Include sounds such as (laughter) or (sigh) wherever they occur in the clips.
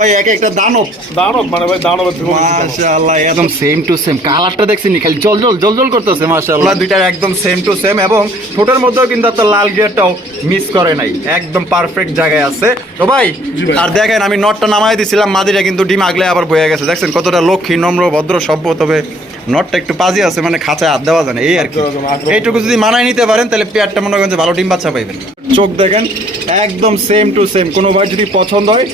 ভাই এক একটা দানব। দানব মানে ভাই দানবের থেকে বেশি দানব। মাশাআল্লাহ একদম সেম টু সেম কালারটা দেখছেন খালি জল জল জল জল করতেছে মাশাআল্লাহ। দুইটার একদম সেম টু সেম এবং ঠোঁটের মধ্যেও কিন্তু আপনার লাল গিয়ারটাও মিস করে নাই। একদম পারফেক্ট জায়গায় আছে। তো ভাই। আর দেখেন আমি নটটা নামাই দিছিলাম মাদিরা কিন্তু ডিম আগলে আবার বয়ে গেছে। দেখছেন কতটা লক্ষ্মী নম্র ভদ্র সভ্য তবে নটটা একটু পাজি আছে মানে খাঁচায় হাত দেওয়া যায় না এই আর কি। এইটুকু যদি মানায় নিতে পারেন তাহলে পেয়ারটা মনে করেন যে ভালো ডিম বাচ্চা পাইবেন। চোখ দেখেন একদম সেম টু সেম কোনো ভাই যদি পছন্দ হয়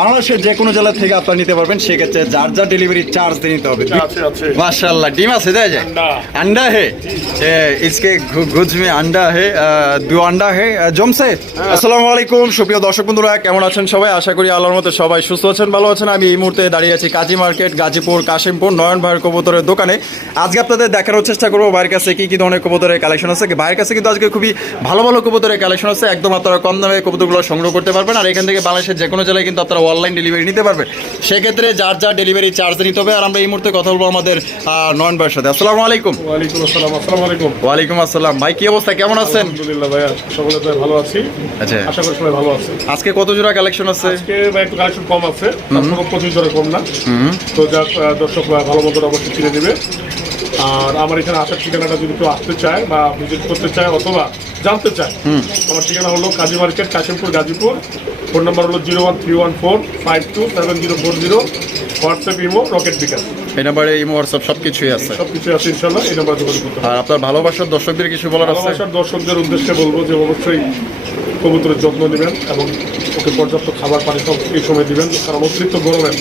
বাংলাদেশের যে কোনো জেলা থেকে আপনার নিতে পারবেন সেক্ষেত্রে যার যার ডেলিভারি চার্জ দিয়ে নিতে হবে। মাশাল্লাহ ডিম আছে যাই যায়? আন্ডা। হে? ইসকে গুজমে আন্ডা হে দু আন্ডা হে। জমসে হ্যাঁ। আসসালামু আলাইকুম সুপ্রিয় দর্শক বন্ধুরা কেমন আছেন সবাই? আশা করি আল্লাহর মতো সবাই সুস্থ আছেন ভালো আছেন। আমি এই মুহূর্তে দাঁড়িয়ে আছি কাজী মার্কেট গাজীপুর কাশিমপুর নয়ন ভাইয়ের কবুতরের দোকানে। আজকে আপনাদের দেখানোর চেষ্টা করব ভাইয়ের কাছে কি কি ধরনের কবুতরের কালেকশন আছে। ভাইয়ের কাছে কিন্তু আজকে খুবই ভালো ভালো কবুতরের কালেকশন আছে। একদম আপনারা কম দামে কবুতরগুলো সংগ্রহ করতে পারবেন। আর এখান থেকে বাংলাদেশের যে কোনো জেলায় কিন্তু আপনারা অনলাইন ডেলিভারি নিতে পারবেন। সেক্ষেত্রে যার যার ডেলিভারি চার্জ নিতে হবে। আর আমরা এই মুহূর্তে কথা বলব আমাদের নয়ন ভাইয়ের সাথে। আসসালামু আলাইকুম। ওয়ালাইকুম আসসালাম আসসালামু আলাইকুম। ওয়ালাইকুম আসসালাম। ভাই কি অবস্থা? কেমন আছেন? আলহামদুলিল্লাহ ভাইয়া সকলে ভালো আছি। আচ্ছা। আশা করি সবাই ভালো আছে। আজকে কত জোড়া কালেকশন আছে? আজকে ভাই একটু কালেকশন কম আছে। তারপরে পঁচিশ ধরে কম না। তো আহ, দর্শক ভালো মতো অবশ্যই চিনে নেবে। আর আমার এখানে আসার ঠিকানাটা যদি কেউ আসতে চায় বা ভিজিট করতে চায় অথবা জানতে চায় আমার ঠিকানা হলো Kazi market Kashimpur Gazipur. Phone number হলো zero one three one four five two seven zero four zero. WhatsApp imo Rocket bKash. এই নাম্বারে ইমো হোয়াটসঅ্যাপ সব কিছুই আছে। সব কিছু আছে ইনশাল্লাহ এই নাম্বার যোগাযোগ করতে আর আপনার ভালোবাসার দর্শকদের কিছু বলার আছে? ভালোবাসার দর্শকদের উদ্দেশ্যে বলব যে অবশ্যই কবুতরের যত্ন নেবেন এবং ওকে পর্যাপ্ত খাবার পানি সব এই সময় দিবেন কারণ অতিরিক্ত গরমের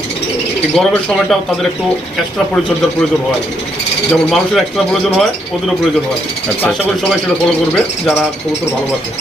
গরমের সময়টাও তাদের একটু এক্সট্রা পরিচর্যার প্রয়োজন হয়। যেমন মানুষের এক্সট্রা প্রয়োজন হয় ওদেরও প্রয়োজন হয়। আচ্ছা, আশা করি সবাই সেটা ফলো করবে যারা কবুতর ভালোবাসে।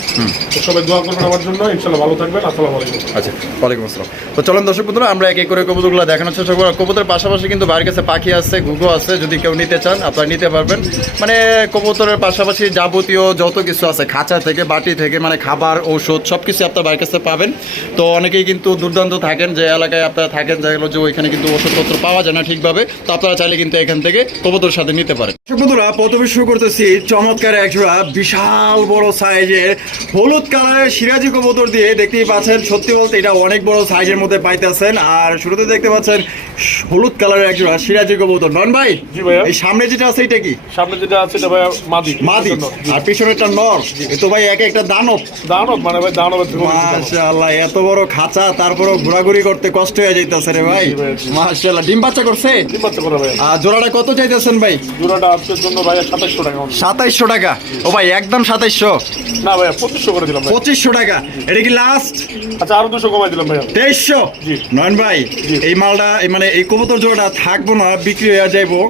তো সবাই দোয়া করবেন আমার জন্য ইনশাল্লাহ ভালো থাকবেন আসসালামু আলাইকুম। আচ্ছা ওয়ালাইকুম আসসালাম। তো চলুন দর্শক বন্ধুরা আমরা এক এক করে কবুতরগুলো দেখানোর চেষ্টা করব। কবুতরের পাশাপাশি কিন্তু বাইরের কাছে পাখি আছে ঘুঘু আছে যদি কেউ নিতে চান আপনারা নিতে পারবেন। মানে কবুতরের পাশাপাশি যাবতীয় যত কিছু আছে খাঁচা থেকে বাটি থেকে মানে খাবার ঔষধ সব কিছু আপনার বাইরের কাছে পাবেন। তো অনেকেই কিন্তু দুর্দান্ত থাকেন যে এলাকায় আপনারা থাকেন যেগুলো যে ওইখানে কিন্তু ওষুধপত্র পাওয়া যায় না ঠিকভাবে। তো আপনারা চাইলে কিন্তু এখান থেকে কবুতরের সাথে নিতে পারেন বন্ধুরা প্রথমে শুরু করতেছি চমৎকার একজোড়া বিশাল বড় সাইজের হলুদ কালারের সিরাজি কবুতর দিয়ে। দেখতেই পাচ্ছেন সত্যি বলতে এটা অনেক বড় সাইজের মধ্যে পাইতেছেন। আর শুরুতে দেখতে পাচ্ছেন হলুদ কালারের একজোড়া সিরাজি কবুতর। নন ভাই এই সামনে যেটা আছে এটা কি? সামনে যেটা আছে এটা ভাই মাদি। মাদি। আর পিছনে একটা নর। এ তো ভাই এক একটা দানব। দানব মানে ভাই দানব। মাশাআল্লাহ এত বড় খাঁচা তারপরও ঘোরাঘুরি করতে কষ্ট হয়ে যাইতেছে রে ভাই। মাশাআল্লাহ ডিম বাচ্চা করছে? ডিম বাচ্চা করে ভাই আর জোড়াটা কত চাইতেছেন ভাই? জোড়াটা আজকের জন্য ভাই সাতাশশো টাকা সাতাইশশো টাকা? ও ভাই একদম সাতাইশশো? না ভাইয়া পঁচিশশো করে দিলাম পঁচিশশো টাকা? এটা কি লাস্ট আচ্ছা আরও দুশো কমাই দিলাম ভাইয়া। তেইশশো? নয়ন ভাই এই মালটা মানে এই কবুতর জোড়াটা থাকব না বিক্রি হয়ে যাইবো।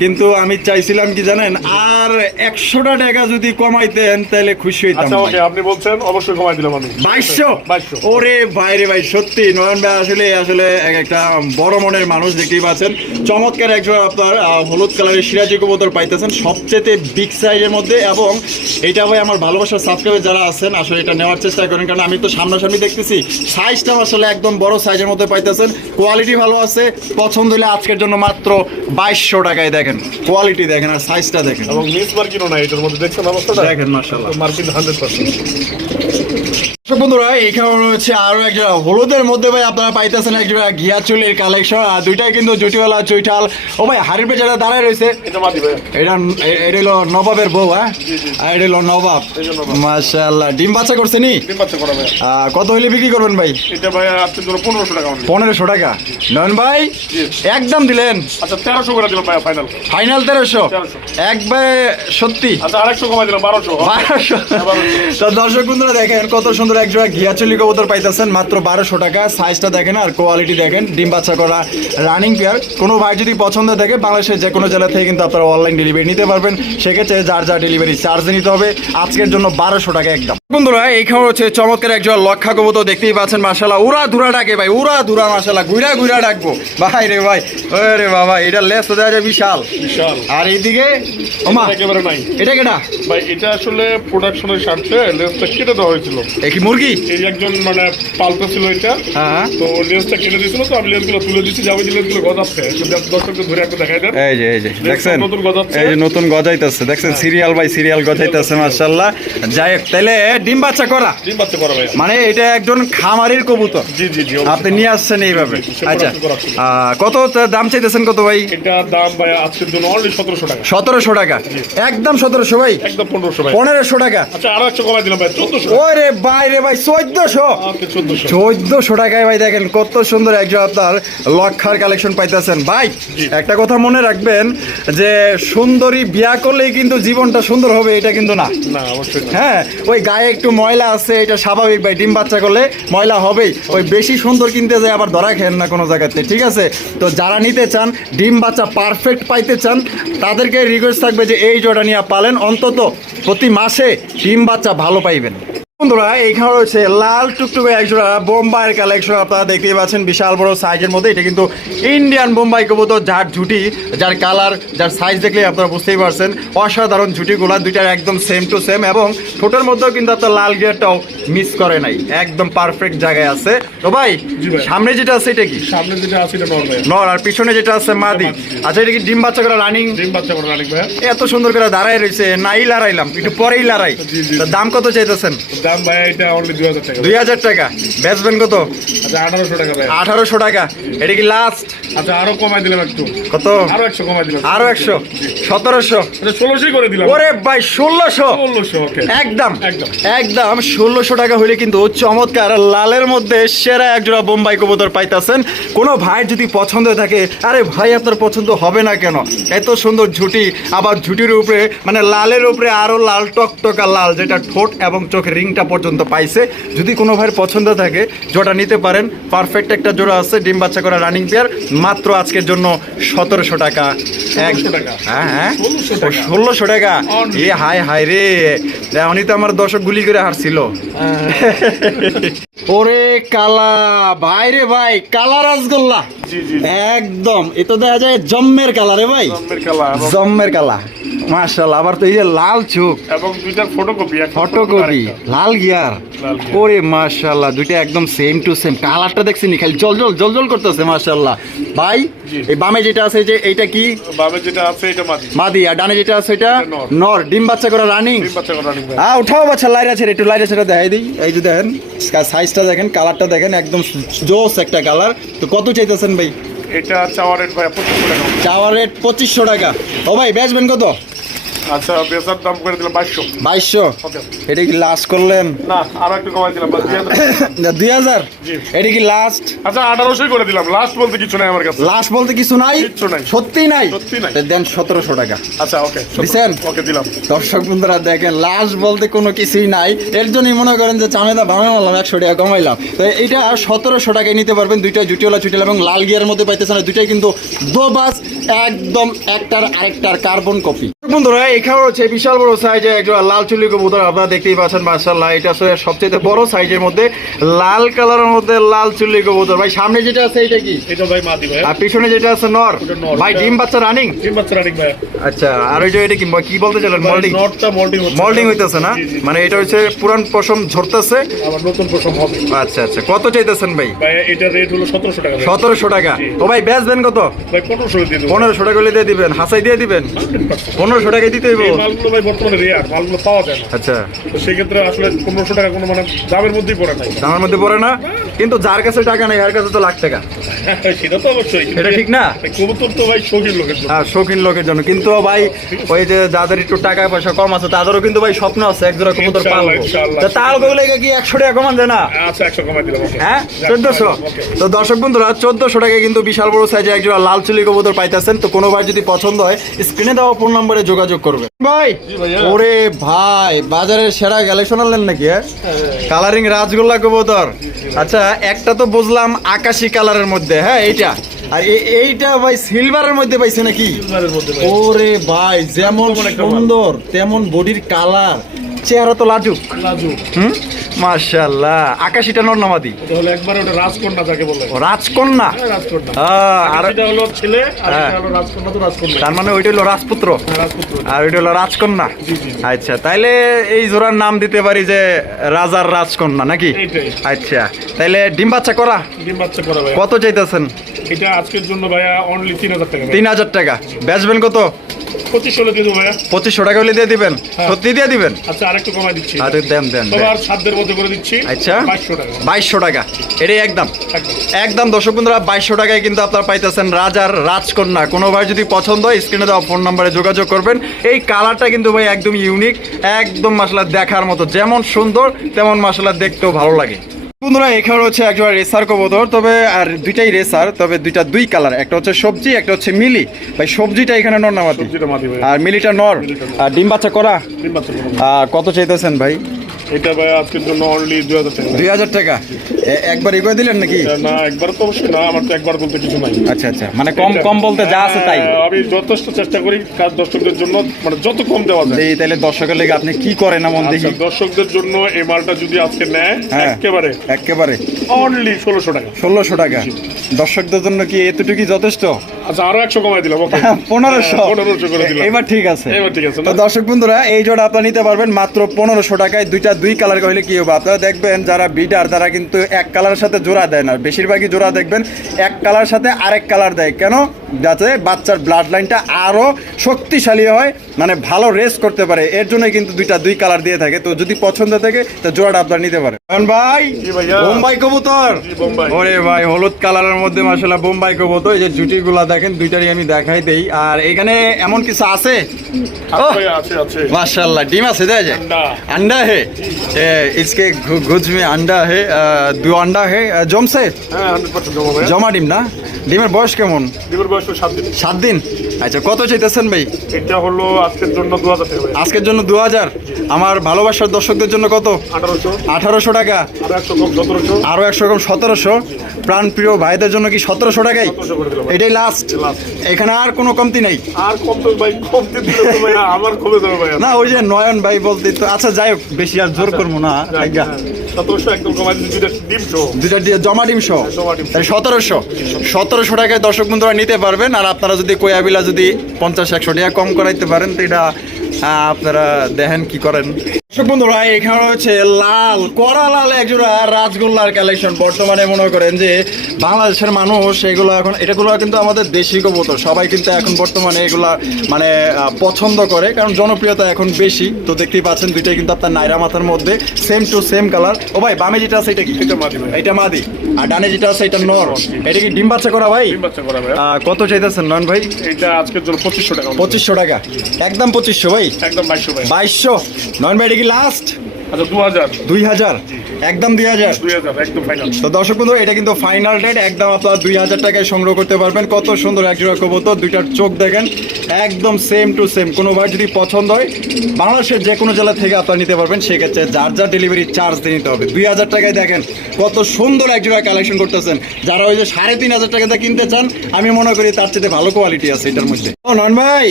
কিন্তু আমি চাইছিলাম কি জানেন আর একশোটা টাকা যদি কমাইতেন তাহলে খুশি হইতাম আচ্ছা আপনি বলছেন অবশ্যই কমাই দিলাম আমি। বাইশশো? ওরে বাইরে ভাই সত্যি নয়ন ভাই আসলে আসলে এক একটা বড় মনের মানুষ দেখতেই পাচ্ছেন। চমৎকার একজন আপনার হলুদ কালারের সিরাজি কবুতর পাইতেছেন সবচেয়ে বিগ সাইজের মধ্যে এবং এটা ভাই আমার ভালোবাসার সাবস্ক্রাইবার যারা আছেন আসলে এটা নেওয়ার চেষ্টা করেন কারণ আমি তো সামনাসামনি দেখতেছি সাইজটা আসলে একদম বড় সাইজের মধ্যে পাইতেছেন। কোয়ালিটি ভালো আছে পছন্দ হলে আজকের জন্য মাত্র বাইশশো টাকায় দেখেন কোয়ালিটি দেখেন আর সাইজটা দেখেন। এবং মিস মার্কিনও নাই এটার মধ্যে দেখছেন অবস্থাটা? দেখেন মার্শাল্লাহ মার্কিন হান্ড্রেড পার্সেন্ট বন্ধুরা এখানে রয়েছে আরও একটা হলুদের মধ্যে ভাই আপনারা পাইতেছেন একটা ঘিয়া চুলের কালেকশন আর দুইটাই কিন্তু জুটিওয়ালা চুইঠাল। ও ভাই হাড়ির পেছনে দাঁড়ায় রয়েছে এটা মাদি ভাইয়া এটা এটা হলো নবাবের বউ হ্যাঁ? আর এটা হলো নবাব। এই যে নবাব। মাশাআল্লাহ। ডিম বাচ্চা করছে নি? ডিম বাচ্চা করা ভাইয়া কত হইলে বিক্রি করবেন ভাই? এটা ভাইয়া আজকের জন্য পনেরোশো টাকা পনেরোশো টাকা। নয়ন ভাই একদম দিলেন? আচ্ছা করে দিলাম ফাইনাল 1300 একবার সত্যি। আচ্ছা আরেকশো কমাই দিলাম বারোশো। বারোশো। তো দর্শক বন্ধুরা দেখেন কত সুন্দর এক জোড়া ঘিয়াচলি কবুতর পাইতেছেন মাত্র বারোশো টাকা। সাইজটা দেখেন আর কোয়ালিটি দেখেন। ডিম বাচ্চা করা রানিং পেয়ার কোনো ভাই যদি পছন্দ থাকে বাংলাদেশের যে কোনো জেলা থেকে কিন্তু আপনারা অনলাইন ডেলিভারি নিতে পারবেন। সেক্ষেত্রে যার যার ডেলিভারি চার্জ নিতে হবে আজকের জন্য বারোশো টাকা একদম। বন্ধুরা এইখানে হচ্ছে চমৎকার একজন লক্ষা কবুতর দেখতেই পাচ্ছেন মাসালা উড়া ধুরা ডাকে ভাই উড়া ধুরা মাসালা গুইরা গুইরা ডাকবো। ভাই রে ভাই রে বাবা এটা লেস তো দেওয়া যায় বিশাল। বিশাল। আর এইদিকে ওমা এটা একেবারে নাই। এটা কেটা ভাই এটা আসলে প্রোডাকশনের স্বার্থে লেন্সটা কেটে দেওয়া হয়েছিল। এ কি মুরগি? এই একজন মানে পালতো ছিল এটা। হ্যাঁ। তো লেন্সটা কেটে দিয়েছিল তো আমি লেন্সগুলো তুলে দিচ্ছি যাবে যে লেন্সগুলো গজাচ্ছে। দর্শককে ধরে একটু দেখাই দেন। এই যে এই যে। দেখছেন? এই যে নতুন গজাইতেছে। দেখছেন? সিরিয়াল বাই সিরিয়াল গজাইতেছে মাশাআল্লাহ। যাই হোক তাহলে ডিম বাচ্চা করা? ডিম বাচ্চা করা ভাই মানে এটা একজন খামারির কবুতর? জি জি জি আপনি নিয়ে আসছেন এইভাবে? আচ্ছা। কত দাম চাইতেছেন কত ভাই? এটার দাম ভাই আজকের জন্য অনলি সতেরোশো টাকা। সতেরোশো টাকা? একদম সতেরোশো ভাই? একদম পনেরোশো ভাই। টাকা? আচ্ছা আরও কমাই দিলাম ভাই ওরে ভাই রে ভাই চোদ্দশো? আজকে চোদ্দশো। চোদ্দশো টাকায় ভাই দেখেন কত সুন্দর একজন আপনার লক্ষার কালেকশন পাইতেছেন। ভাই একটা কথা মনে রাখবেন যে সুন্দরী বিয়া করলেই কিন্তু জীবনটা সুন্দর হবে এটা কিন্তু না। হ্যাঁ ওই গায়ে একটু ময়লা আছে এটা স্বাভাবিক ভাই ডিম বাচ্চা করলে ময়লা হবেই। ওই বেশি সুন্দর কিনতে যায় আবার ধরা খেয়েন না কোনো জায়গাতে ঠিক আছে? তো যারা নিতে চান ডিম বাচ্চা পারফেক্ট পাইতে চান তাদেরকে রিকোয়েস্ট থাকবে যে এই জোটা নিয়ে পালেন। অন্তত প্রতি মাসে ডিম বাচ্চা ভালো পাইবেন। বন্ধুরা এইখানে রয়েছে লাল টুকটুকে একজোড়া বোম্বাইয়ের কালেকশন আপনারা দেখতেই পাচ্ছেন। বিশাল বড় সাইজের মধ্যে। এটা কিন্তু ইন্ডিয়ান বোম্বাই কবুতর যার ঝুটি যার কালার যার সাইজ দেখলেই আপনারা বুঝতেই পারছেন। অসাধারণ ঝুটিগুলা দুইটার একদম সেম টু সেম এবং ঠোঁটের মধ্যেও কিন্তু আপনার লাল গিয়ারটাও মিস করে নাই। একদম পারফেক্ট জায়গায় আছে। তো ভাই সামনে যেটা আছে এটা কি? সামনে যেটা আছে এটা নর আর পিছনে যেটা আছে মাদি। আচ্ছা এটা কি ডিম বাচ্চা করে রানিং ডিম বাচ্চা করে রানিক ভাই এত সুন্দর করে দাঁড়ায় রয়েছে নাই লড়াইলাম একটু পরেই লড়াই। দাম কত চাইতেছেন? দাম ভাই এটা অনলি দুই হাজার টাকা। দুই হাজার টাকা। বেচবেন কত? আচ্ছা আঠারোশো টাকা ভাই আঠারোশো টাকা। এটা কি লাস্ট আচ্ছা আরও কমাই দিলাম একটু। কত? আরও একশো কমাই দিলাম। আরও একশো? সতেরোশো? ষোলোশোই করে দিলাম। ওরে ভাই ষোলোশো? ষোলোশো একদম। একদম। একদম ষোলোশো টাকা হইলে কিন্তু চমৎকার লালের মধ্যে সেরা একজোড়া বোম্বাই কবুতর পাইতাছেন। কোনো ভাই যদি পছন্দ থাকে আরে ভাই আপনার পছন্দ হবে না কেন? এত সুন্দর ঝুটি আবার ঝুটির উপরে মানে লালের উপরে আরও লাল টকটকা লাল যেটা ঠোঁট এবং চোখের রিংটা পর্যন্ত পাইছে। যদি কোনো ভাইয়ের পছন্দ থাকে জোড়া নিতে পারেন। পারফেক্ট একটা জোড়া আছে ডিম বাচ্চা করা রানিং পেয়ার মাত্র আজকের জন্য সতেরোশো টাকা। 1600 টাকা। হ্যাঁ হ্যাঁ। ষোলোশো টাকা। এ হাই হাই রে। এখনই তো আমার দর্শক গুলি করে হারছিল। (laughs) ওরে কালা। ভাই রে ভাই কালা রাসগোল্লা। একদম। এ তো দেখা যায় জম্মের কালা রে ভাই। জম্মের কালা এবং- জম্মের কালা। মাশাল্লাহ আবার তো এই যে লাল চোখ। এবং দুইটার ফটোকপি ফটোকপি লাল গিয়ার। ওরে মাশাল্লাহ দুইটা একদম সেম টু সেম কালারটা দেখছিনি খালি জল জল জল জল করতেছে মাশাল্লাহ ভাই এই বামে যেটা আছে যে এইটা কি? বামে যেটা আছে এটা মাদি। মাদি। আর ডানে যেটা আছে এটা? নর। ডিম বাচ্চা করা রানিং ডিম বাচ্চা করে রানিং হ্যাঁ উঠাও বাচ্চা লাইরা ছেড়ে একটু লাইরা ছেড়ে দেখাই দিই। এই যে দেখেন সাইজটা দেখেন কালারটা দেখেন একদম জোস একটা কালার তো কত চাইতেছেন ভাই? এটা চাওয়ার রেট ভাই পঁচিশশো টাকা। চাওয়ার রেট পঁচিশশো টাকা। ও ভাই বেচবেন কত? আচ্ছা বেচার দাম করে দিলাম বাইশশো। বাইশশো? এটা কি লাস্ট করলেন? না আরও একটু কমাই দিলাম দুই হাজার। এটা কি লাস্ট আচ্ছা আঠারোশোই করে দিলাম। লাস্ট বলতে কিছু নাই আমার কাছে। লাস্ট বলতে কিছু নাই? কিচ্ছু নাই। সত্যি নাই? সত্যি নাই। দেন সতেরোশো টাকা। আচ্ছা ওকে। দিছেন? ওকে দিলাম। দর্শক বন্ধুরা দেখেন লাস্ট বলতে কোনো কিছুই নাই। এর জন্যই মনে করেন যে চামেদা বানালাম একশো টাকা কমাইলাম। তো এটা সতেরোশো টাকায় নিতে পারবেন দুইটা জুটিওয়ালা চুটিওয়ালা এবং লাল গিয়ার মধ্যে পাইতেছেন। আর দুইটাই কিন্তু দোবাস একদম একটার আরেকটার কার্বন কপি বন্ধুরা এখানে হচ্ছে বিশাল বড় সাইজের একটা লাল চুলি কবুতর। আপনারা দেখতেই পাচ্ছেন মার্শাল্লাহ এটা আসলে সবচেয়ে বড় সাইজের মধ্যে লাল কালারের মধ্যে লাল চুলি কবুতর। ভাই সামনে যেটা আছে এটা কি? এটা ভাই মাদি ভাই। আর পিছনে যেটা আছে নর। ভাই ডিম বাচ্চা রানিং ডিম বাচ্চা রানিক ভাই। আচ্ছা আর ওই যে এটা কি কি বলতে চাইলেন? মল্ডিং নটটা মোল্ডিং হচ্ছে। মল্ডিং হইতেছে না। মানে এটা হচ্ছে পুরান পশম ঝরতেছে। আবার নতুন প্রথম হবে। আচ্ছা আচ্ছা। কত চাইতেছেন ভাই? ভাই এটা রেট হলো সতেরোশো টাকা ভাই। সতেরোশো টাকা। ও ভাই বেচবেন কত? ভাই পনেরোশো দিয়ে দেবো। পনেরোশো টাকা হলে দিয়ে দিবেন হাসাই দিয়ে দিবেন? 100% পনেরোশো টাকায় দিতে হইব। এই মালগুলো ভাই বর্তমানে রেয়ার মালগুলো পাওয়া যায় না। আচ্ছা। তো সেক্ষেত্রে আসলে পনেরোশো টাকা কোনো মানে দামের মধ্যেই পড়ে দামের মধ্যে পড়ে না। কিন্তু যার কাছে টাকা নেই আর কাছে তো লাখ টাকা। সেটা তো অবশ্যই। এটা ঠিক না? কবুতর তো ভাই শৌখিন লোকের জন্য। হ্যাঁ শৌখিন লোকের জন্য। কিন্তু ভাই ওই যে যাদের একটু টাকা পয়সা কম আছে তাদেরও কিন্তু ভাই স্বপ্ন আছে এক জোড়া কবুতর পালবো। তার বলে কি একশো টাকা কমান যায় না? আচ্ছা একশো কমাই দিলাম হ্যাঁ চোদ্দশো। তো দর্শক বন্ধুরা চোদ্দশো টাকায় কিন্তু বিশাল বড় সাইজে একজোড়া লাল চুলি কবুতর পাইতেছেন। তো কোনো ভাই যদি পছন্দ হয় স্ক্রিনে দেওয়া ফোন নম্বরে যোগাযোগ করবে। ভাই! ওরে ভাই বাজারের সেরা কালেকশন আনলেন নাকি হ্যাঁ? কালারিং রাজগোল্লা কবুতর। আচ্ছা একটা তো বুঝলাম আকাশি কালারের মধ্যে হ্যাঁ এইটা। আর এইটা ভাই সিলভারের মধ্যে পাইছে নাকি? সিলভারের মধ্যে ভাই। ওরে ভাই যেমন তেমন একটা মাল। সুন্দর তেমন বডির কালার। চেহারা তো লাজুক। লাজু হুম? মাশাল্লাহ আকাশিটা নর নামাদি এটা হলো একবার ওটা রাজকন্যা যাকে বলে। ও, রাজকন্যা? হ্যাঁ, রাজকন্যা। আর এটা হলো ছেলে আর হ্যাঁ। এটা হলো রাজকন্যা তো রাজকন্যা। তার মানে ওইটা হলো রাজপুত্র? হ্যাঁ, রাজপুত্র। আর ওইটা হলো রাজকন্যা। আচ্ছা তাইলে এই জোড়ার নাম দিতে পারি যে রাজার রাজকন্যা নাকি? আচ্ছা তাইলে ডিম বাচ্চা করা? ডিম বাচ্চা করা ভাই কত চাইতেছেন? এটা আজকের জন্য ভাইয়া অনলি তিন হাজার টাকা। তিন হাজার টাকা। বেচবেন কত? দিয়ে ভাইয়া। পঁচিশশো টাকা হলে দিয়ে দিবেন? সত্যি দিয়ে দিবেন? আচ্ছা আরেকটু কমাই দিচ্ছি। আরে দেন দেন আর সাধ্যের মধ্যে করে দিচ্ছি। আচ্ছা। বাইশশো টাকা। বাইশশো টাকা। এটাই একদম। একদম। একদম দর্শক বন্ধুরা বাইশশো টাকায় কিন্তু আপনারা পাইতেছেন রাজার রাজকন্যা। কোনো ভাই যদি পছন্দ হয় স্ক্রিনে দেওয়া ফোন নাম্বারে যোগাযোগ করবেন। এই কালারটা কিন্তু ভাই একদম ইউনিক একদম মশলা দেখার মতো। যেমন সুন্দর তেমন মশলা দেখতেও ভালো লাগে। বন্ধুরা এখানে হচ্ছে একবার রেসার কবুতর তবে আর দুইটাই রেসার তবে দুইটা দুই কালার একটা হচ্ছে সবজি একটা হচ্ছে মিলি। ভাই সবজিটা এখানে নর নামাতি আর মিলিটা নর। আর ডিম বাচ্চা করা। আর কত চাইতেছেন ভাই? এটা ভাই আজকের জন্য অনলি দুই হাজার টাকা। দুই হাজার টাকা? একবার এগিয়ে দিলেন নাকি? না একবার তো অবশ্যই না আমার তো একবার বলতে কিছু নাই। আচ্ছা আচ্ছা মানে কম কম বলতে যা আছে তাই। হ্যাঁ, আমি যথেষ্ট চেষ্টা করি কাজ দর্শকদের জন্য মানে যত কম দেওয়া যায়। এই তাহলে দর্শকের লেগে আপনি কি করেন এমন দেখি। আচ্ছা, দর্শকদের জন্য এই মালটা যদি আজকে নেয় হ্যাঁ। একেবারে একেবারে। অনলি ষোলোশো টাকা। ষোলোশো টাকা। দর্শকদের জন্য কি এতটুকুই যথেষ্ট? আচ্ছা আরও একশো কমাই দিলাম পনেরোশো। হ্যাঁ, পনেরোশো করে দিলাম। এবার ঠিক আছে। এবার ঠিক আছে তো দর্শক বন্ধুরা এই জোড়া আপনারা নিতে পারবেন মাত্র পনেরোশো টাকায় দুইটা দুই কালার কহিলে কি হবে আপনারা দেখবেন যারা বিডার তারা কিন্তু এক কালারের সাথে জোড়া দেয় না। বেশিরভাগই জোড়া দেখবেন এক কালার সাথে আরেক কালার দেয়। কেন? যাতে বাচ্চার ব্লাড লাইনটা আরও শক্তিশালী হয় মানে ভালো রেস করতে পারে। এর জন্য কিন্তু দুইটা দুই কালার দিয়ে থাকে। তো যদি পছন্দ থাকে তো জোড়াটা আপনার নিতে পারে ভাই বোম্বাই কবুতর। ওরে ভাই হলুদ কালারের মধ্যে মাসাল্লাহ বোম্বাই কবুতর। এই যে জুটিগুলা দেখেন দুইটারই আমি দেখাই দেই। আর এখানে এমন কিছু আছে? মাসাল্লাহ ডিম আছে যায় আন্ডা। হে? इसके घु- गुज में अंडा है अ, दो अंडा है अ, জমছে হ্যাঁ হান্ড্রেড পার্সেন্ট জমা ভাই জমা ডিম না ডিমের বয়স কেমন দিবের বয়স হলো সাত দিন সাত দিন আচ্ছা কত চাইতেছেন ভাই এটা হলো আজকের জন্য দু হাজার টাকা ভাই আজকের জন্য দু হাজার আমার ভালোবাসার দর্শকদের জন্য কত আঠারোশো আঠারোশো টাকা আর একশো কম সতেরোশো আরও একশো রকম সতেরোশো প্রাণ প্রিয় ভাইদের জন্য কি সতেরোশো টাকাই 1700 করে দিলাম। এটাই লাস্ট Last। এখানে আর কোনো কমতি নেই আর কম তো ভাই কমতে দিলে তো ভাই আমার কমে যাবে ভাই না ওই যে নয়ন ভাই বলতে তো আচ্ছা যাই হোক বেশি আর জোর করব না আজ্ঞা। দুটা জমা ডিম সহ। তাহলে সতেরোশো। সতেরোশো টাকায় দর্শক বন্ধুরা নিতে পারবেন আর আপনারা যদি কোয়াবিলা যদি পঞ্চাশ একশো টাকা কম করাইতে পারেন তো এটা আপনারা দেখেন কি করেন। বন্ধুরা এখানে রয়েছে লাল কড়া লাল একজোড়া রাজগোল্লার কালেকশন বর্তমানে মনে করেন যে বাংলাদেশের মানুষ এগুলো এখন এটাগুলো কিন্তু আমাদের দেশি কবুতর। সবাই কিন্তু এখন বর্তমানে এগুলা মানে পছন্দ করে। কারণ জনপ্রিয়তা এখন বেশি। তো দেখতেই পাচ্ছেন দুইটাই কিন্তু আপনার নাইরা মাথার মধ্যে। সেম টু সেম কালার ও ভাই বামে যেটা আছে এটা কি? এটা মাদি এটা মাদি। আর ডানে যেটা আছে এটা নর। এটা কি ডিম বাচ্চা করা ভাই? ডিম বাচ্চা করা ভাই। আহ, কত চাইতেছেন নয়ন ভাই? এটা আজকের জন্য পঁচিশশো টাকা। পঁচিশশো টাকা। একদম পঁচিশশো ভাই? একদম বাইশশো ভাই। বাইশশো। নয়ন ভাই এটা কি লাস্ট দুই হাজার? একদম দুই হাজার? দুই হাজার তো দর্শক বন্ধু এটা কিন্তু ফাইনাল রেট একদম আপনার দুই হাজার টাকায় সংগ্রহ করতে পারবেন। কত সুন্দর এক জোড়া কবুতর দুইটার চোখ দেখেন। একদম সেম টু সেম কোনো ভাই যদি পছন্দ হয় বাংলাদেশের যে কোনো জেলা থেকে আপনারা নিতে পারবেন। সেক্ষেত্রে যার যার ডেলিভারি চার্জ দিয়ে নিতে হবে। দুই হাজার টাকায় দেখেন কত সুন্দর এক জোড়া কালেকশন করতেছেন। যারা ওই যে সাড়ে তিন হাজার টাকাতে কিনতে চান আমি মনে করি তার চেয়ে ভালো কোয়ালিটি আছে এটার মধ্যে। ও নন ভাই।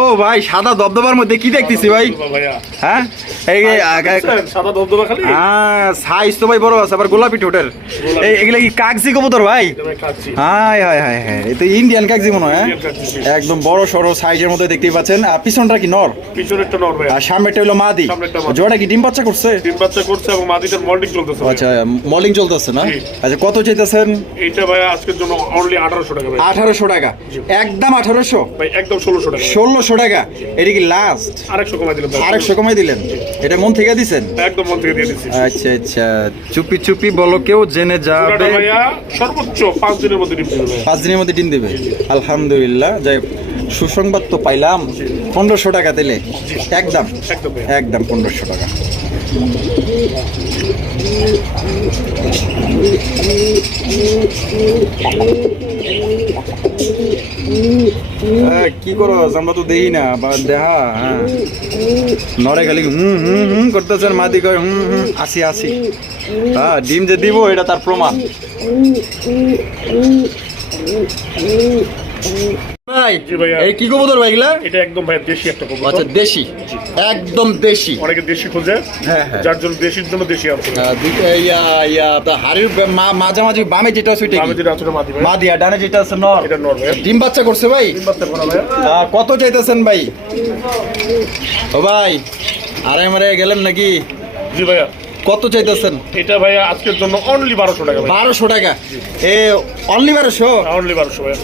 ও ভাই সাদা দবদবার মধ্যে কি দেখতেছি ভাই? হ্যাঁ? এই সাদা ধবধবা খালি? হ্যাঁ সাইজ তো ভাই বড় আছে আবার গোলাপি ঠোঁটের। এই এগুলা কি কাগজি কবুতর ভাই? এটা হাই হাই হাই হ্যাঁ তো ইন্ডিয়ান কাগজি মনে হয় হ্যাঁ? একদম বড় সড়ো সাইজের মধ্যে দেখতেই পাচ্ছেন। আর পিছনটা কি নর? পিছনে একটা নর ভাইয়া আর সামনেটা হলো মাদি। জোড়া কি ডিম বাচ্চা করছে? ডিম বাচ্চা করছে এবং মাদিটার চলতেছে আচ্ছা চলতেছে না? আচ্ছা কত চাইতেছেন? এইটা ভাইয়া আজকের জন্য অনলি আঠারোশো টাকা ভাই। আঠারোশো টাকা। একদম আঠারোশো? ভাই একদম ষোলোশো টাকা। ষোলোশো টাকা। এটা কি লাস্ট আরেকশো কমাই ভাই। আরেকশো কমাই দিলেন। এটা মন থেকে দিছেন? একদম মন থেকে দিয়ে দিচ্ছি। আচ্ছা আচ্ছা। চুপি চুপি বলো কেউ জেনে যাবে। সর্বোচ্চ পাঁচ দিনের মধ্যে ডিম দেবে। পাঁচ দিনের মধ্যে ডিম দেবে? আলহামদুলিল্লাহ। যাই সুসংবাদ তো পাইলাম। পনেরোশো টাকা দিলে? একদম? একদম পনেরোশো টাকা। হ্যাঁ, কি করো আমরা তো দেই না, বা দেহা হ্যাঁ। নরে খালি, হুম হুম হুম করতেছেন মাদি কয়, হুম হুম, আসি আসি। হ্যাঁ ডিম যে দিব, এটা তার প্রমাণ। ভাই জি ভাইয়া। এই কি কবুতর ভাই এগুলা? এটা একদম ভাই দেশি একটা কবুতর। আচ্ছা দেশি? একদম দেশি। অনেকে দেশি খোঁজে। হ্যাঁ, হ্যাঁ। যার জন্য দেশির জন্য দেশি আছে ইয়া ইয়া হাড়ির মাঝামাঝি বামে যেটা আছে ওইটা আমি যেটা আছে মাদি ভাই মা দিয়া ডানে যেটা আছে নর। এটা নর ভাই ডিম বাচ্চা করছে ভাই? তিন বাচ্চা করা ভাই কত চাইতেছেন ভাই? ও ভাই আরে মারে গেলেন নাকি? জি ভাইয়া। কত চাইতেছেন? এটা ভাইয়া আজকের জন্য অনলি বারোশো টাকা বারোশো টাকা। এ অনলি বারোশো? অনলি বারোশো ভাইয়া।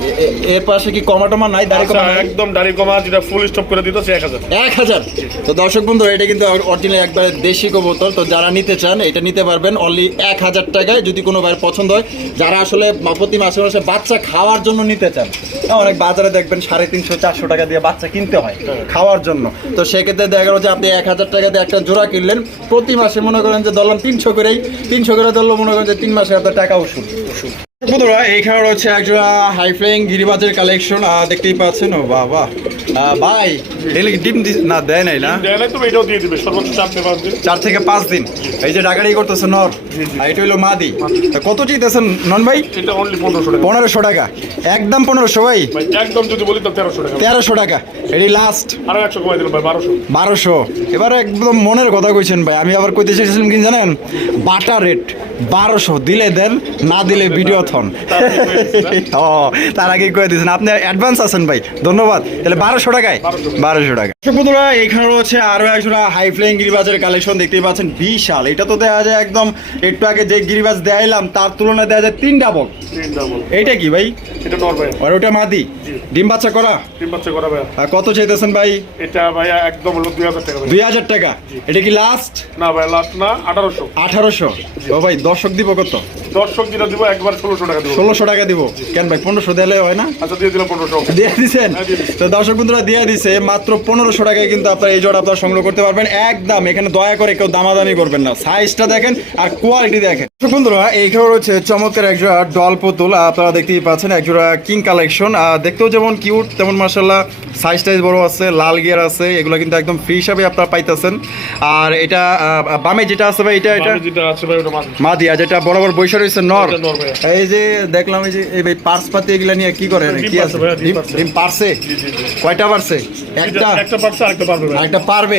এর পাশে কি কমা টমা নাই? দাঁড়ি আচ্ছা কমা একদম দাড়ি কমা যেটা ফুল স্টপ করে দিত এক হাজার। এক হাজার। তো দর্শক বন্ধু এটা কিন্তু অরিজিনাল একবার দেশি কবুতর। তো যারা নিতে চান এটা নিতে পারবেন অনলি এক হাজার টাকায়। যদি কোনো ভাইয়ের পছন্দ হয় যারা আসলে প্রতি মাসে মাসে বাচ্চা খাওয়ার জন্য নিতে চান হ্যাঁ, অনেক বাজারে দেখবেন সাড়ে তিনশো চারশো টাকা দিয়ে বাচ্চা কিনতে হয়। খাওয়ার জন্য। তো সেক্ষেত্রে দেখা গেলো যে আপনি এক হাজার টাকা দিয়ে একটা জোড়া কিনলেন। প্রতি মাসে মনে করেন যে ধরলাম তিনশো করেই, তিনশো করে ধরলো মনে করেন যে তিন মাসে আপনার টাকা ওষুধ। বন্ধুরা এইখানে রয়েছে একটা হাই ফ্লাইং গিরিবাজের কালেকশন দেখতেই পাচ্ছেন, ও বাবা। ভাই কি ডিম না দেয় নাই না? দেয় নাই তো এটাও দিয়ে দিবে সর্বোচ্চ চার থেকে পাঁচ দিন। চার থেকে পাঁচ দিন। এই যে ডাকাডি করতেছে নর আর এটা হইল মাদি। তা কত চাইতেছেন নন ভাই? এটা অনলি পনেরোশো টাকা। পনেরোশো টাকা। একদম পনেরোশো ভাই? ভাই একদম যদি বলি তো তেরোশো টাকা। তেরোশো টাকা। এটি লাস্ট আরও একশো কমাই দিলাম ভাই বারোশো। বারোশো। এবার একদম মনের কথা কইছেন ভাই। আমি আবার কইতে চাইছিলাম কি জানেন? বাটা রেট বারোশো দিলে দেন না দিলে ভিডিও থন (laughs) ও তার আগে কয়ে দিয়েছেন। আপনি অ্যাডভান্স আছেন ভাই। ধন্যবাদ। তাহলে বারোশো টাকায়? বারোশো। টাকা বন্ধুরা এখানে রয়েছে আরও একজোড়া হাই ফ্লাইং গিরিবাজের কালেকশন দেখতেই পাচ্ছেন। বিশাল। এটা তো দেখা যায় একদম একটু আগে যে গিরিবাজ দেখাইলাম তার তুলনায় দেখা যায় তিন ডাবল এইটা কি ভাই? এটা নর আর ওটা মাদি? ডিম বাচ্চা করা? তিন বাচ্চা করা ভাই আর কত চাইতেছেন ভাই? এটা ভাইয়া একদম হলো দুই হাজার টাকা ভাই। দুই হাজার টাকা? এটা কি লাস্ট না ভাই লাস্ট না আঠারোশো। আঠারোশো? ও ভাই দর্শক দিব কত? দর্শক যেটা দিব একবার ষোলোশো টাকা দিব। টাকা দিব। কেন ভাই পনেরোশো দিলে হয় না? আচ্ছা দিয়ে দিলাম হ্যাঁ। তো দর্শক বন্ধুরা দিয়ে দিছে, মাত্র পনেরোশো টাকায় কিন্তু আপনার এই জোড়া আপনারা সংগ্রহ করতে পারবেন। একদম, এখানে দয়া করে কেউ দামাদামি করবেন না। সাইজটা দেখেন আর কোয়ালিটি দেখেন। বন্ধুরা এইখানে রয়েছে চমৎকার একজোড়া ডল পুতুল আপনারা দেখতেই পাচ্ছেন একজোড়া কিং কালেকশন দেখতেও যেমন কিউট তেমন মার্শাল্লাহ সাইজ টাইজ বড় আছে লাল গিয়ার আছে এগুলো কিন্তু একদম ফ্রি হিসাবে আপনারা পাইতেছেন। আর এটা বামে যেটা আছে ভাই এটা এটা যেটা মা দিয়া যেটা বরাবর বৈশা রয়েছে নর। নর এই যে দেখলাম এই যে এই ভাই পার্স পাতি এগুলা নিয়ে কি করে কি আছে? ডিম পারছে। কয়টা পারছে? একটা। একটা পারছে আরেকটা পারবে একটা পারবে?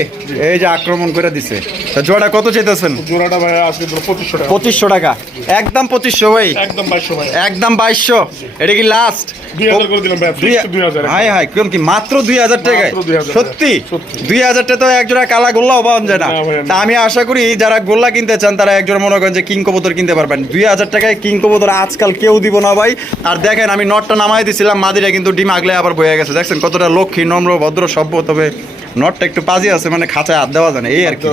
এই যে আক্রমণ করে দিছে। তা জোড়া কত চাইতেছেন? জোড়াটা ভাই আজকে ধরো পঁচিশশো টাকা। পঁচিশশো টাকা। একদম পঁচিশশো ভাই। একদম বাইশশো ভাই একদম বাইশশো। এটা কি লাস্ট দুই হাজার করে দিলাম ভাই fixed দুই হাজার। হাই হাই কোন কি মাত্র দুই হাজার টাকায়। সত্যি। দুই হাজার টাকা তো একজোড়া কালা গোল্লাও পাওয়া যায় না। তা আমি আশা করি যারা গোল্লা কিনতে চান তারা একজোড়া মনে করেন যে কিং কবুতর কিনতে পারবেন। দুই হাজার টাকায় কিং কবুতর আজকাল কেউ দিব না ভাই। আর দেখেন আমি নটটা নামাই দিছিলাম মাদিরা কিন্তু ডিম আগলে আবার বয়ে গেছে। দেখছেন কতটা লক্ষ্মী নম্র ভদ্র সভ্য তবে নটটা একটু পাজি আছে মানে খাঁচায় হাত দেওয়া যায় এই আর কি।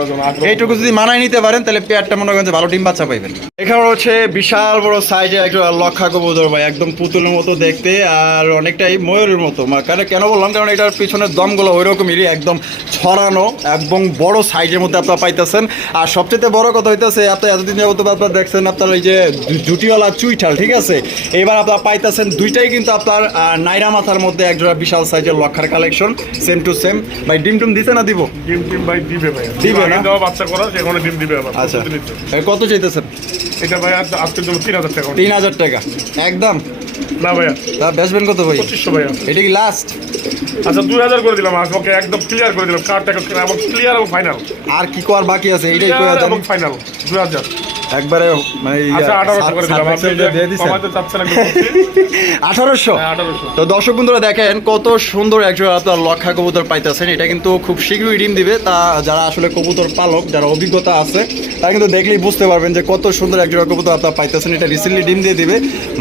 এইটুকু যদি মানায় নিতে পারেন তাহলে পেয়ারটা মনে করেন যে ভালো ডিম বাচ্চা পাইবেন। এখানে হচ্ছে বিশাল বড় সাইজে একটা লক্ষা কবুতর ভাই একদম পুতুলের মতো দেখতে আর অনেকটাই ময়ূরের মতো। মা- কেন কেন বললাম কারণ এটার পিছনের দমগুলো ওই রকমই একদম ছড়ানো এবং বড় সাইজের মধ্যে আপনারা পাইতেছেন। আর সবচেয়ে বড় কথা হইতেছে আপনার এতদিন যাবত আপনারা দেখছেন আপনার এই যে জুটিওয়ালা চুইঠাল ঠিক আছে? এবার আপনারা পাইতেছেন দুইটাই কিন্তু আপনার নাইরা মাথার মধ্যে একজোড়া বিশাল সাইজের লক্ষার কালেকশন সেম টু সেম ভাই ডিম টুম দিতে না দিব? ডিম টিম ভাই দিবে ভাই। দিবে না? দেওয়া বাচ্চা করা সেখানে ডিম দিবে আবার। আচ্ছা। কত চাইতেছেন? এটা ভাই আজ- আজকের জন্য তিন হাজার টাকা। তিন হাজার টাকা। একদম? না ভাইয়া। তা বেচবেন কত ভাই? পঁচিশশো ভাইয়া। এটা কি লাস্ট আচ্ছা দুই হাজার করে দিলাম। আমাকে একদম ক্লিয়ার করে দিলাম। কার টাকা এবং ক্লিয়ার এবং ফাইনাল আর কি কর বাকি আছে? এবং ফাইনাল দুই হাজার। একবারে মানে আচ্ছা আঠারোশো করে দিলাম। আপনি যে কমাতে চাচ্ছেন একটু (laughs) আঠারোশো? 1800 তো দর্শক বন্ধুরা দেখেন কত সুন্দর একজন আপনার লক্ষা কবুতর পাইতেছেন। এটা কিন্তু খুব শীঘ্রই ডিম দিবে। তা যারা আসলে কবুতর পালক যারা অভিজ্ঞতা আছে তারা কিন্তু দেখলেই বুঝতে পারবেন যে কত সুন্দর একজন কবুতর আপনার পাইতেছেন। এটা রিসেন্টলি ডিম দিয়ে দিবে।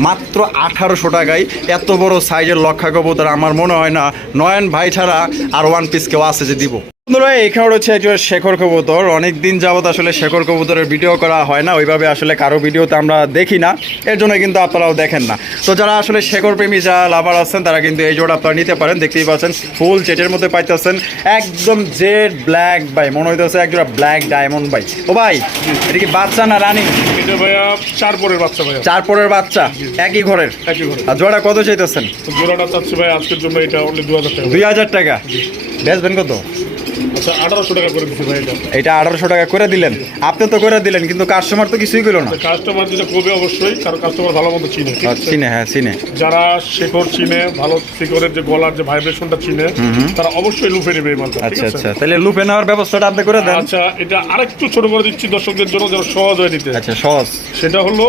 মাত্র আঠারোশো টাকায় এত বড় সাইজের লক্ষা কবুতর। আমার মনে হয় না নয়ন ভাই ছাড়া আর ওয়ান পিস কেউ আছে যে দিব। বন্ধুরা এখানে রয়েছে একজন শেখর কবুতর। অনেক দিন যাবত আসলে শেখর কবুতরের ভিডিও করা হয় না ওইভাবে আসলে কারও ভিডিওতে আমরা দেখি না। এর জন্য কিন্তু আপনারাও দেখেন না। তো যারা আসলে শেখর প্রেমী যারা লাভার আছেন তারা কিন্তু এই জোড়া আপনারা নিতে পারেন। দেখতেই পাচ্ছেন ফুল চেটের মধ্যে পাইতেছেন। একদম জেড ব্ল্যাক ভাই মনে হইতেছে একজোড়া ব্ল্যাক ডায়মন্ড ভাই। ও ভাই এটা কি বাচ্চা না রানিং? চার পরের বাচ্চা চার পরের বাচ্চা একই ঘরের? একই আর জোড়া কত চাইতেছেন? জোড়াটা চাচ্ছি ভাই আজকের জন্য এটা অনলি দু হাজার টাকা। দুই হাজার টাকা। বেচবেন কত? আঠারোশো টাকা করে দিচ্ছি ভাই এটা। এটা আঠারোশো টাকা করে দিলেন। আপনি তো করে দিলেন কিন্তু কাস্টমার তো কিছুই করল না। কাস্টমার যেটা করবে অবশ্যই কারণ কাস্টমার ভালো মতো চিনে। ঠিক আহ, আছে? চিনে হ্যাঁ চিনে। যারা শেখর চিনে ভালো শিকড়ের যে গলার যে ভাইব্রেশনটা চিনে তারা অবশ্যই লুপে নেবে এই মালটা আচ্ছা আচ্ছা। তাহলে লুপে নেওয়ার ব্যবস্থাটা আপনি করে দেন। আচ্ছা এটা আরেকটু ছোট করে দিচ্ছি দর্শকদের জন্য যেন সহজ হয়ে নিতে। আচ্ছা সহজ। সেটা হলো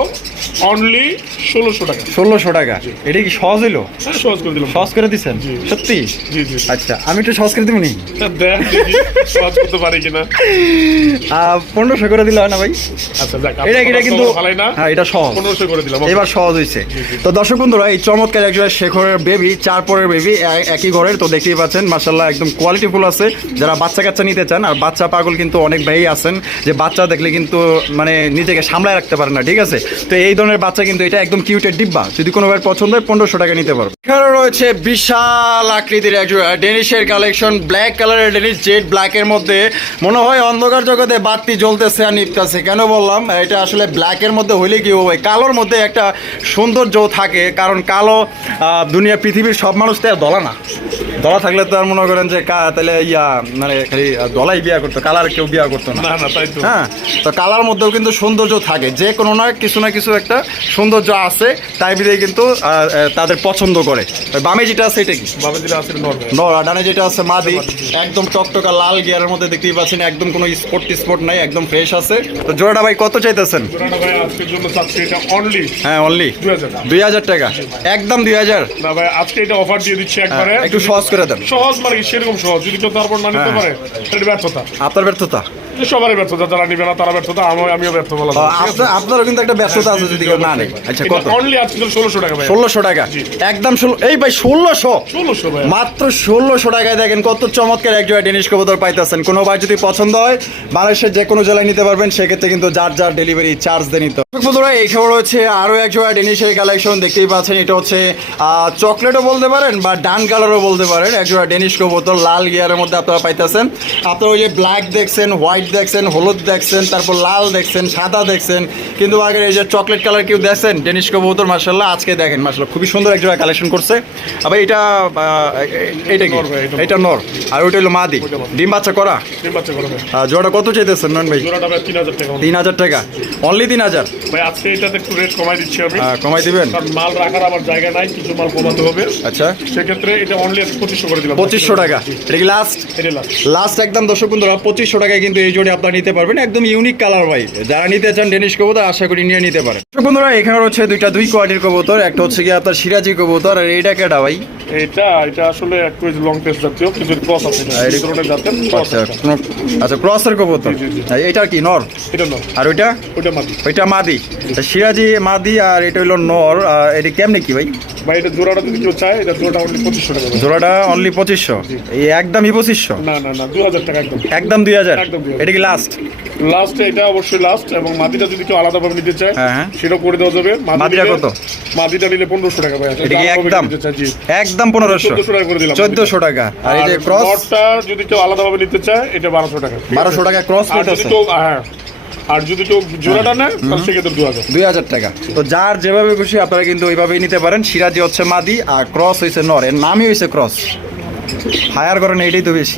অনলি ষোলোশো টাকা। ষোলোশো টাকা। এটা কি সহজ হইল? হ্যাঁ, সহজ করে দিলাম। সহজ করে দিচ্ছেন সত্যি? জি জি। আচ্ছা আমি একটু সহজ করে দিবনি দেখি সহজ করতে পারি কিনা? পনেরোশো করে দিলে হয় না ভাই? আচ্ছা এটা এটা কিন্তু হ্যাঁ এটা সহজ। পনেরোশো করে দিলাম এবার সহজ হয়েছে তো দর্শক বন্ধুরা এই চমৎকার একজন শেখরের বেবি চার পরের বেবি একই ঘরের তো দেখতেই পাচ্ছেন মাসাল্লাহ একদম কোয়ালিটিফুল আছে। যারা বাচ্চা কাচ্চা নিতে চান আর বাচ্চা পাগল কিন্তু অনেক ভাই আছেন যে বাচ্চা দেখলে কিন্তু মানে নিজেকে সামলায় রাখতে পারে না ঠিক আছে? তো এই ধরনের বাচ্চা কিন্তু এটা একদম কিউটের ডিব্বা। যদি কোনো ভাই পছন্দ হয় পনেরোশো টাকা নিতে পারবে। এখানে রয়েছে বিশাল আকৃতির একজন ডেনিশের কালেকশন ব্ল্যাক কালারের ডেনিশ জেড ব্ল্যাকের মধ্যে। মনে হয় অন্ধকার জগতে বাতি জ্বলতেছে আর নিপতেছে কেন বললাম? এটা আসলে ব্ল্যাকের মধ্যে হইলে কি হবে? কালোর মধ্যে একটা সৌন্দর্য থাকে কারণ কালো দুনিয়া পৃথিবীর সব মানুষ তো আর দলা না। দলা থাকলে তো আর মনে করেন যে কা- তাহলে ইয়া মানে খালি দলাই বিয়া করতো কালার কেউ বিয়া করতো না। হ্যাঁ তো কালার মধ্যেও কিন্তু সৌন্দর্য থাকে। যে কোনো না কিছু না কিছু একটা সৌন্দর্য আছে তাই বিধে কিন্তু তাদের পছন্দ করে। বামে যেটা আছে এটা কি? বাবা যেটা আছে নর ডানে যেটা আছে মাদি। একদম টকটকা লাল গিয়ারের মধ্যে দেখতেই পাচ্ছেন একদম কোনো স্পট স্পট নাই একদম ফ্রেশ আছে। তো জোড়াটা ভাই কত চাইতেছেন? এটা হ্যাঁ অনলি দুই হাজার টাকা। একদম দুই হাজার। না ভাই আজকে এটা অফার দিয়ে দিচ্ছি একবারে। হ্যাঁ, একটু সহজ করে দেন। সহজ মানে সেরকম সহজ। যদি কেউ তারপর না নিতে হ্যাঁ। পারে সেটা ব্যর্থতা। আপনার ব্যর্থতা। সবারই ব্যর্থতা যারা নিবে না তারা ব্যর্থতা আমি আমিও ব্যর্থ বলা আপনারও কিন্তু একটা ব্যস্ততা আছে যদি কেউ না নেই আচ্ছা কত? অনলি আজকে ষোলোশো টাকা ষোলোশো টাকা। একদম ষোলো এই ভাই ষোলোশো? ষোলোশো মাত্র ষোলোশো টাকায় দেখেন কত চমৎকার এক জোড়া ডেনিশ কবুতর পাইতেছেন। কোনো ভাই যদি পছন্দ হয় বাংলাদেশের যে কোনো জেলায় নিতে পারবেন সেক্ষেত্রে কিন্তু যার যার ডেলিভারি চার্জ দিয়ে নিতে। বন্ধুরা এই খবর হচ্ছে আরও এক জোড়া ডেনিশের কালেকশন দেখতেই পাচ্ছেন এটা হচ্ছে চকলেটও বলতে পারেন বা ডান কালারও বলতে পারেন। এক জোড়া ডেনিশ কবুতর লাল গিয়ারের মধ্যে আপনারা পাইতেছেন। আপনারা ওই যে ব্ল্যাক দেখছেন হোয়াইট দেখছেন হলুদ দেখছেন তারপর লাল দেখছেন সাদা দেখছেন কিন্তু আগের এই যে চকলেট কালার কেউ দেখছেন ডেনিশ কবুতর মার্শাল্লাহ আজকে দেখেন মার্শাল্লাহ খুবই সুন্দর এক জোড়া কালেকশন করছে। আবার এটা এটা কি? এটা নর। আর ওইটা হলো মাদি। ডিম বাচ্চা করা? তিন বাচ্চা করে জোড়া কত চাইতেছেন নন ভাই? তিন হাজার টাকা। অনলি তিন হাজার? ভাই আজকে এটাতে একটু রেট কমাই দিবেন। মাল রাখার আবার জায়গা নাই কিছু মাল কমাতে হবে। আচ্ছা। সেক্ষেত্রে এটা অনলি পঁচিশশো করে দিলাম। পঁচিশশো টাকা। এটা কি লাস্ট লাস্ট একদম দর্শক বন্ধুরা পঁচিশশো টাকায় কিন্তু এই জোড়ে আপনারা নিতে পারবেন একদম ইউনিক কালার ভাই। যারা নিতে চান ডেনিশ কবুতর আশা করি নিয়ে নিতে পারেন। বন্ধুরা এখানে হচ্ছে দুইটা দুই কোয়ালিটির কবুতর একটা হচ্ছে কি আপনার সিরাজি কবুতর আর এইটা কেটা ভাই? এটা এটা আসলে এক একটু লং টেস্ট জাতীয় কিছু ক্রস আছে। এই এটা- ধরনের জাতের ক্রস আচ্ছা কোনো আচ্ছা ক্রসের কবুতর। এইটা কি নর? এটা না আর ওইটা? ওটা মাটি ওইটা মাদি। সিরাজি মাদি আর এটা হইল নর। আর এটা কেমনে কি ভাই? ভাই এটা জোড়াটা যদি কেউ চায় এটা জোড়াটা অনলি পঁচিশশো টাকা জোড়াটা অনলি পঁচিশশো? এই একদমই পঁচিশশো? না না না দু হাজার টাকা একদম। একদম দুই হাজার? এটা কি লাস্ট লাস্ট এটা অবশ্যই লাস্ট এবং মাদিটা যদি কেউ আলাদাভাবে নিতে চায় হ্যাঁ, হ্যাঁ। করে দেওয়া যাবে। মাদি মাদিটা কত? মাদিটা নিলে পনেরোশো টাকা ভাই এটা কি একদম? নিতে চায়, একদম পনেরোশো। টাকা করে দিলাম চোদ্দশো টাকা। আর এই যে আর যদি কেউ আলাদাভাবে নিতে চায় এটা বারোশো টাকা। বারোশো টাকা ক্রস রেট আছে হ্যাঁ। আর যদি কেউ জোড়াটা নেয় তাহলে সেক্ষেত্রে দু হাজার দুই হাজার টাকা। তো যার যেভাবে খুশি আপনারা কিন্তু ওইভাবেই নিতে পারেন। সিরাজি হচ্ছে মাদি আর ক্রস হয়েছে নর। এর নামই হয়েছে ক্রস। হায়ার করেন এইটাই তো বেশি।